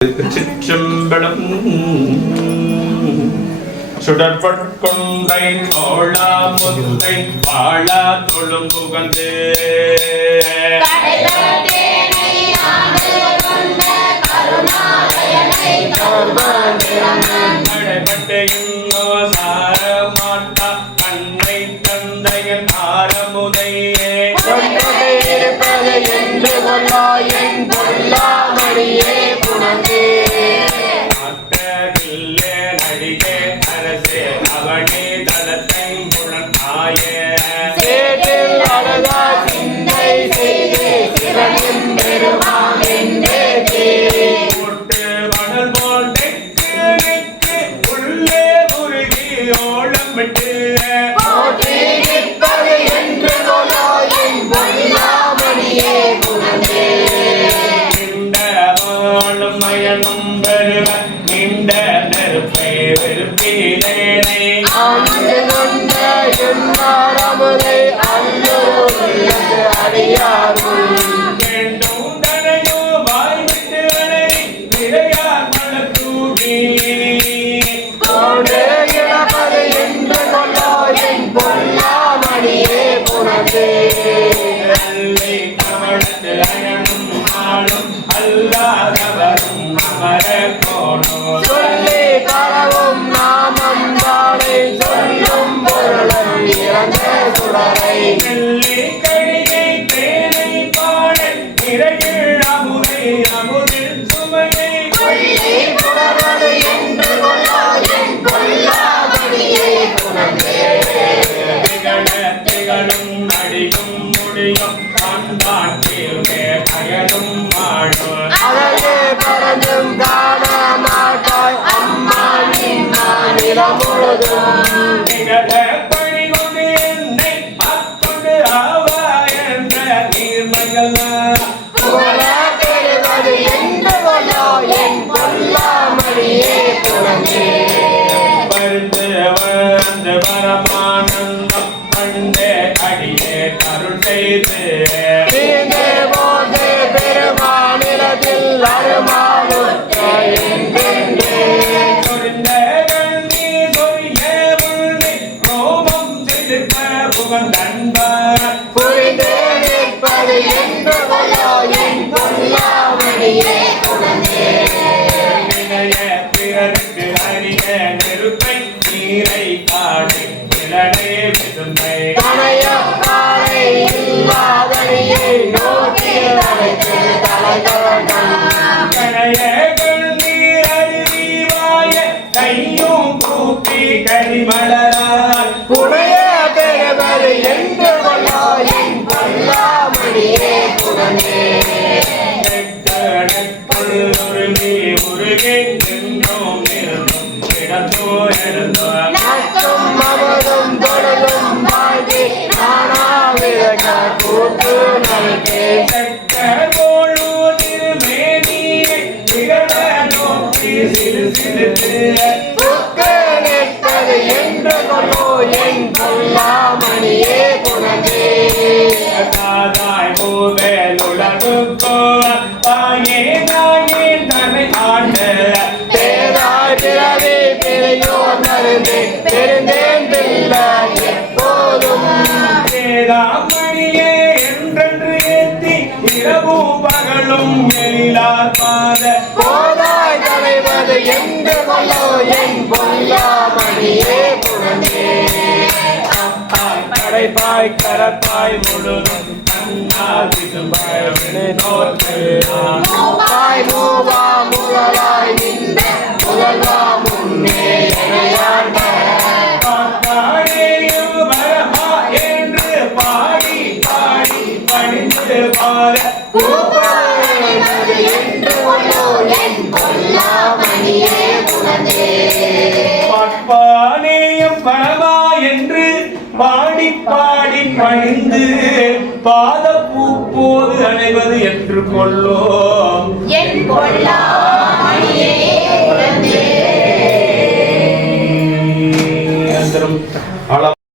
சிற்றம்பலம் சுடற்பட்கொண்டை தோழா முத்தை வாழா தொழும்புகந்து மாட்டா அன்னை தந்தையன் ஆரமுதையே என்று கொள்ளாயின் பொல்லாமணியே புனந்தே அட்டகில்லே நடிகே அரசே அவனே தலத்தை புனத்தாயே சேற்றில் அழகா சிந்தை செய்து சிவனின் பெருமான் என்றே முட்டு மணல் போன்றைக்கு நிற்கு உள்ளே உருகி ஓளம் விட்டு என்று கொள்ளாயின் பொல்லாமணியே புனந்தே மயனும் பெருவன் நீண்ட நெருப்பை வெறுப்பிலேனை ஆண்டு கொண்ட என்னாரமுதை அல்லது அடியாரும் வேண்டும் தனையோ வாய்விட்டு வளரி விரையார் மலத்தூவி இழப்பது என்று கொள்ளாயின் பொல்லாமணியே புனந்தே அல்லை கமலத்து அயனும் ஆளும் அல்லாதவரும் அமர கோணோ சொல்லி பரவும் நாமம் தானை சொல்லும் பொருளும் இறந்த சுடரை நெல்லி கழியை தேனை பாடல் நிறையில் அமுதை அமுதில் சுவையை சொல்லி புணர்வது என்று கொள்ளாயின் பொல்லாமணியே புனந்தே திகழும் அடியும் முடியும் காண்பாட்டிலே பயனும் வாழும் அதலே பறந்தும் காண மாட்டாய் அம்மா நிலம் முழுதும் திகழ பணி கொண்டு என்னை ஆட்கொண்டு ஆவா என்ற நீர்மகள் புகழ பெறுவது என்று கொள்ளாயின் பொல்லாமணியே புனந்தே பருந்து வந்து பரமானந்தம் கண்டே அடியே கருள் செய்து தீங்கே போது பெருமாநிலத்தில் அருமாளுற்ற என்றென்றே சொரிந்த கண்ணீர் சொரிய முள்ளி கோபம் செலுத்த புகழ்ந்தன்பர் புரிந்தே நிற்பது என்று கொள்ளாயின் பொல்லாமணியே புனந்தே வினய பிறருக்கு அறிய நெருப்பை நீரை காடு இளநே விசும்பை தனையப்பாறை இல்லாதனியை நோக்கி அழைத்து தலைகவனம் கணைய கண்ணீர் அருவிவாய கையும் கூப்பி கரிமலரால் புனைய பெறுவது என்று கொள்ளாயின் பொல்லாமணியே புனந்தே உருகி உருகி நின்றோம் நிறந்தும் கிடந்தோ எழுந்தோம் நட்டும் மமதும் தொழிலும் வாழ்க்கை நானாவித கூட்டு நல்கே சக்கரோடு திருமேனியை திகழ நோக்கி சிறு சிறுத்து புக்கு நிற்பது என்று கொள்ளோ என் பொல்லாமணியே புனந்தே தாதாய் மூவேல் உலகுக்கோ தாயே நாயே தன்னை ஆண்ட பேராய் பிறவி பிறையோர் மருந்தே பெருந்தேன் பிள்ளை எப்போதும் வேதாமணியே என்றென்று ஏத்தி இரவும் பகலும் எழிலார் பாத போதாய் தலைவது என்று கொள்ளோ என் பொல்லாமணியே புனந்தே கடைப்பாய் கரப்பாய் முழுதும் கண்ணால் விசும்பாய் நோக்கு மூவாய் மூவா முதலாய் நின்ற முதல்வா முன்னே எனையாண்ட பாட்டாடேயும் வரமா என்று பாடி பாடி பணிந்து பாட பூப்பாடு என்று கொள்ளோ என் பொல்லாமணியே புனந்தே பாட்பானேயம் பரமா என்று பாடி பாடி பணிந்து பாதப்பூ போது அணைவது என்று கொள்ளோ என் பொல்லாமணியே புனந்தே அந்தரம்